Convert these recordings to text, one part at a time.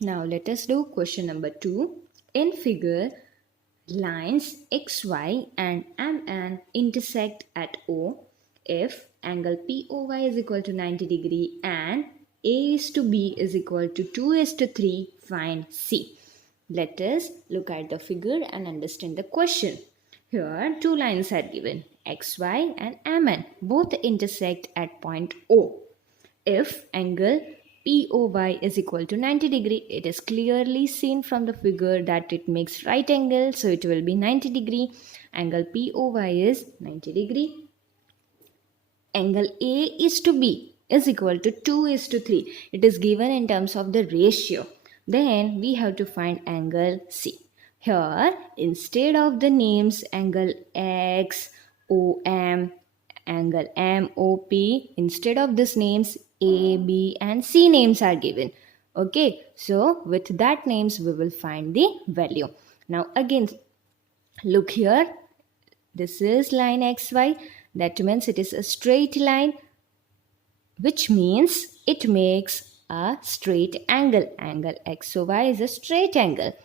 Now let us do question number 2. In figure, lines XY and MN intersect at O if angle POY is equal to 90 degree and A is to B is equal to 2 is to 3, find C. Let us look at the figure and understand the question. Here two lines are given, XY and MN, both intersect at point O. If angle POY is equal to 90 degree, it is clearly seen from the figure that it makes right angle, so it will be 90 degree. Angle POY is 90 degree. Angle A is to B is equal to 2 is to 3. It is given in terms of the ratio. Then we have to find angle C. Here, instead of the names angle X, OM, angle MOP, instead of these names A, B and C names are given. Okay, so with that names we will find the value. Now again, look here, this is line XY. That means it is a straight line, which means it makes a straight angle. Angle XOY is a straight angle.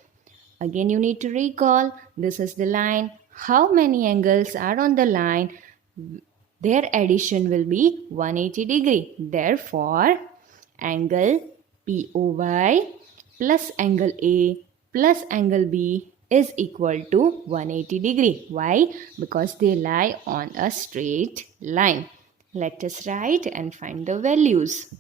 Again, you need to recall, this is the line. How many angles are on the line? Their addition will be 180 degree. Therefore, angle POY plus angle A plus angle B is equal to 180 degree. Why? Because they lie on a straight line. Let us write and find the values.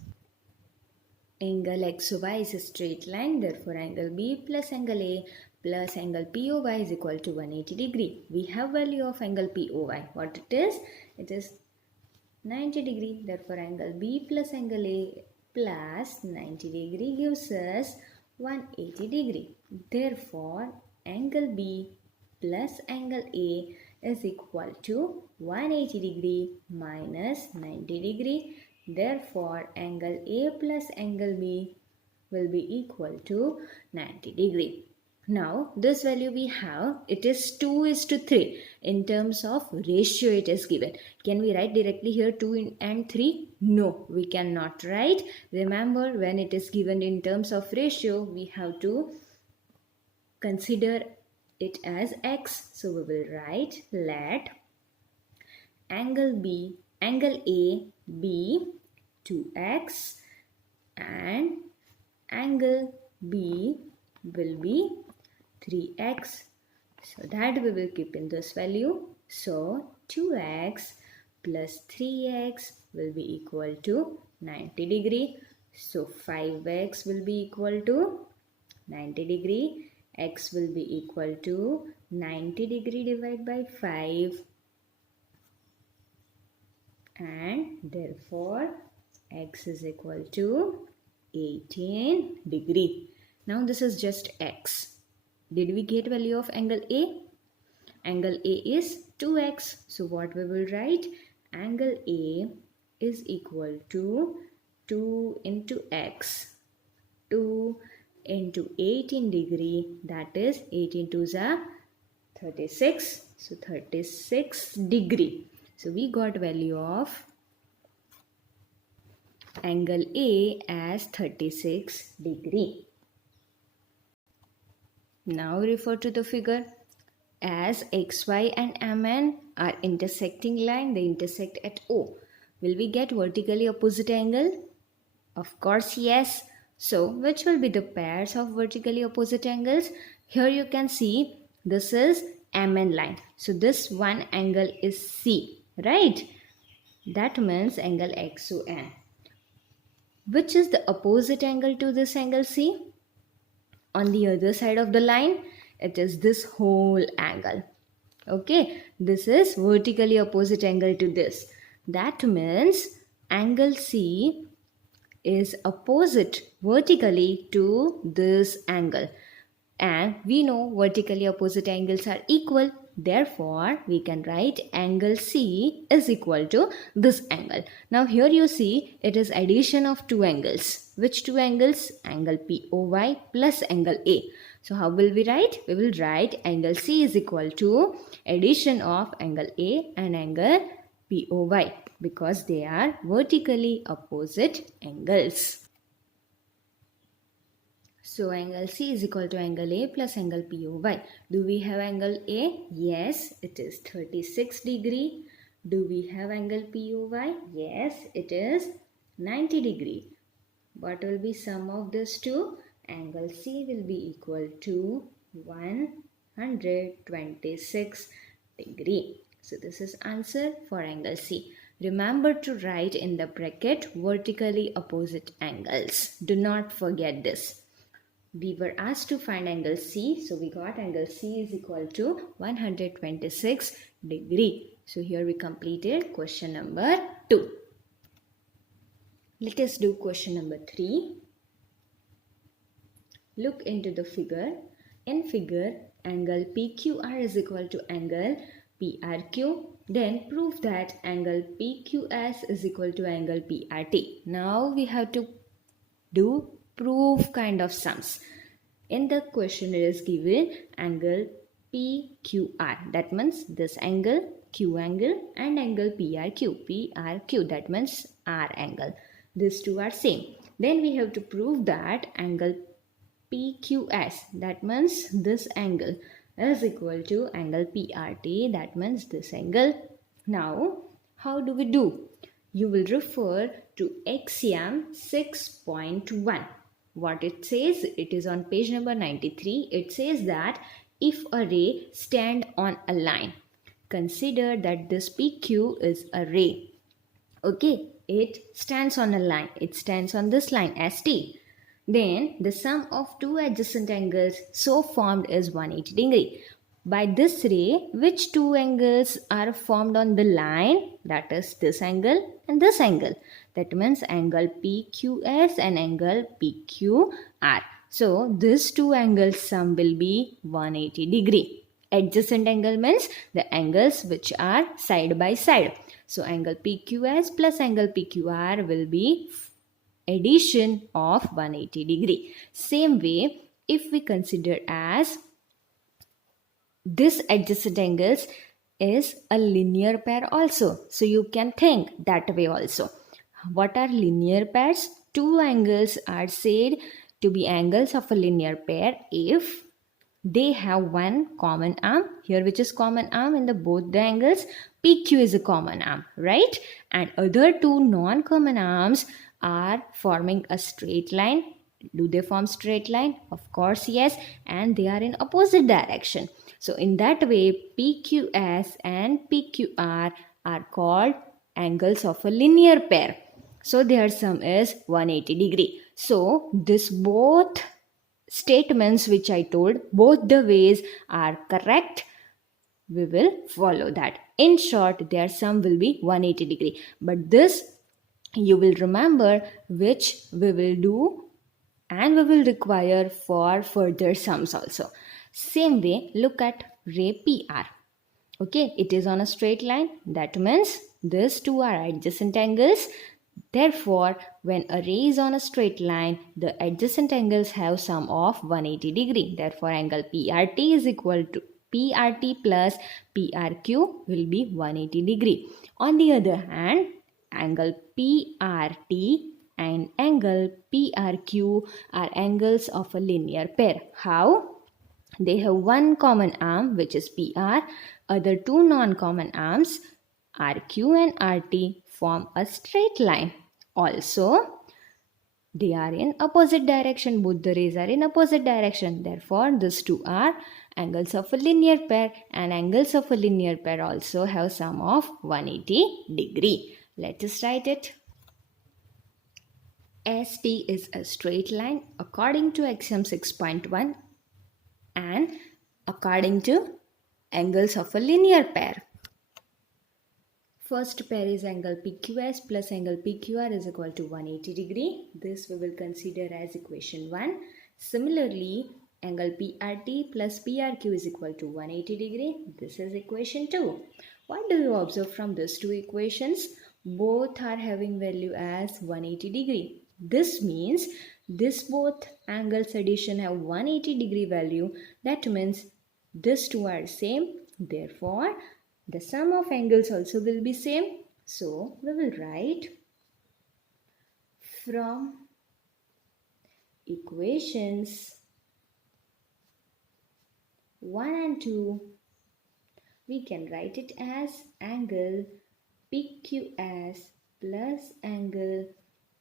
Angle XOY is a straight line, therefore angle B plus angle A plus angle POY is equal to 180 degree. We have value of angle POY. What it is? It is 90 degree. Therefore angle B plus angle A plus 90 degree gives us 180 degree. Therefore angle B plus angle A is equal to 180 degree minus 90 degree. Therefore angle A plus angle B will be equal to 90 degree. Now this value we have, it is 2 is to 3. In terms of ratio it is given. Can we write directly here 2 and 3? No, we cannot write. Remember, when it is given in terms of ratio, we have to consider it as x. So we will write, let angle A be 2x and angle B will be 3x. So that we will keep in this value. So 2x plus 3x will be equal to 90 degree. So 5x will be equal to 90 degree. X will be equal to 90 degree divided by 5. And therefore x is equal to 18 degree. Now this is just x. Did we get value of angle A? Angle A is 2x. So what we will write? Angle A is equal to 2 into x. 2 into 18 degree, that is 18 to the 36. So 36 degree. So we got value of angle A as 36 degree. Now refer to the figure. As XY and MN are intersecting line, they intersect at O. Will we get vertically opposite angle? Of course, yes. So, which will be the pairs of vertically opposite angles? Here you can see this is MN line. So, this one angle is C, right? That means angle XON. Which is the opposite angle to this angle C? On the other side of the line, it is this whole angle. Okay, this is vertically opposite angle to this. That means angle C is opposite vertically to this angle. And we know vertically opposite angles are equal. Therefore, we can write angle C is equal to this angle. Now here you see it is addition of two angles. Which two angles? Angle POY plus angle A. So how will we write? We will write angle C is equal to addition of angle A and angle POY because they are vertically opposite angles. So angle C is equal to angle A plus angle POY. Do we have angle A? Yes, it is 36 degree. Do we have angle POY? Yes, it is 90 degree. What will be sum of these two? Angle C will be equal to 126 degree. So this is answer for angle C. Remember to write in the bracket vertically opposite angles. Do not forget this. We were asked to find angle C, so we got angle C is equal to 126 degree. So here we completed question number 2. Let us do question number 3. Look into the figure. In figure, angle PQR is equal to angle PRQ. Then prove that angle PQS is equal to angle PRT. Now we have to do proof kind of sums. In the question it is given angle PQR, that means this angle, Q angle, and angle PRQ, that means R angle. These two are same. Then we have to prove that angle PQS, that means this angle, is equal to angle PRT, that means this angle. Now, how do we do? You will refer to axiom 6.1. What it says, it is on page number 93. It says that if a ray stand on a line, consider that this PQ is a ray. Okay, it stands on a line. It stands on this line ST. Then the sum of two adjacent angles so formed is 180 degree. By this ray, which two angles are formed on the line? That is this angle and this angle. That means angle PQS and angle PQR. So these two angles sum will be 180 degree. Adjacent angle means the angles which are side by side. So angle PQS plus angle PQR will be addition of 180 degree. Same way, if we consider as this adjacent angles is a linear pair also. So you can think that way also. What are linear pairs? Two angles are said to be angles of a linear pair if they have one common arm. Here which is common arm in the both the angles? PQ is a common arm, right? And other two non-common arms are forming a straight line. Do they form straight line? Of course, yes. And they are in opposite direction. So in that way, PQS and PQR are called angles of a linear pair. So their sum is 180 degree. So this both statements which I told, both the ways are correct. We will follow that. In short, their sum will be 180 degree. But this you will remember which we will do and we will require for further sums also. Same way, look at ray PR. Okay, it is on a straight line. That means these two are adjacent angles. Therefore, when a ray is on a straight line, the adjacent angles have sum of 180 degree. Therefore, angle PRT is equal to PRT plus PRQ will be 180 degree. On the other hand, angle PRT and angle PRQ are angles of a linear pair. How? They have one common arm which is PR. Other two non-common arms RQ and RT form a straight line. Also, they are in opposite direction. Both the rays are in opposite direction. Therefore, these two are angles of a linear pair, and angles of a linear pair also have sum of 180 degree. Let us write it. ST is a straight line according to axiom 6.1 and according to angles of a linear pair. First pair is angle PQS plus angle PQR is equal to 180 degree. This we will consider as equation 1. Similarly, angle PRT plus PRQ is equal to 180 degree. This is equation 2. What do you observe from these two equations? Both are having value as 180 degree. This means this both angles addition have 180 degree value. That means these two are same. Therefore, the sum of angles also will be same. So, we will write from equations 1 and 2, we can write it as angle PQS plus angle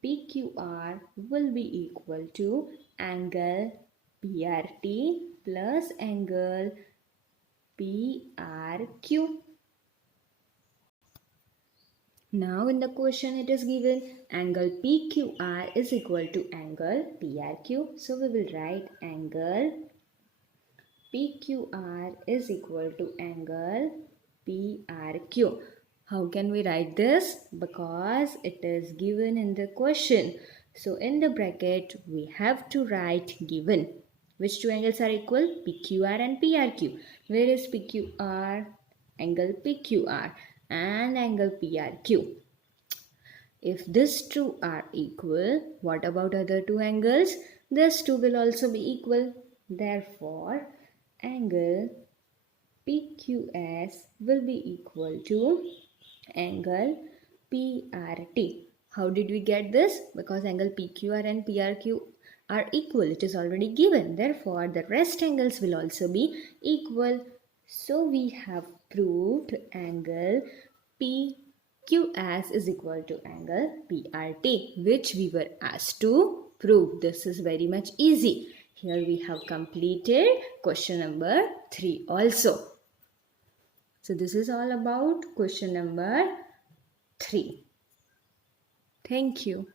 PQR will be equal to angle PRT plus angle PRQ. Now in the question it is given angle PQR is equal to angle PRQ. So we will write angle PQR is equal to angle PRQ. How can we write this? Because it is given in the question. So in the bracket we have to write given. Which two angles are equal? PQR and PRQ. Where is PQR? Angle PQR and angle PRQ. If these two are equal, what about other two angles? These two will also be equal. Therefore, angle PQS will be equal to angle PRT. How did we get this? Because angle PQR and PRQ are equal. It is already given. Therefore, the rest angles will also be equal. So, we have proved angle PQS is equal to angle PRT, which we were asked to prove. This is very much easy. Here we have completed question number 3 also. So this is all about question number 3. Thank you.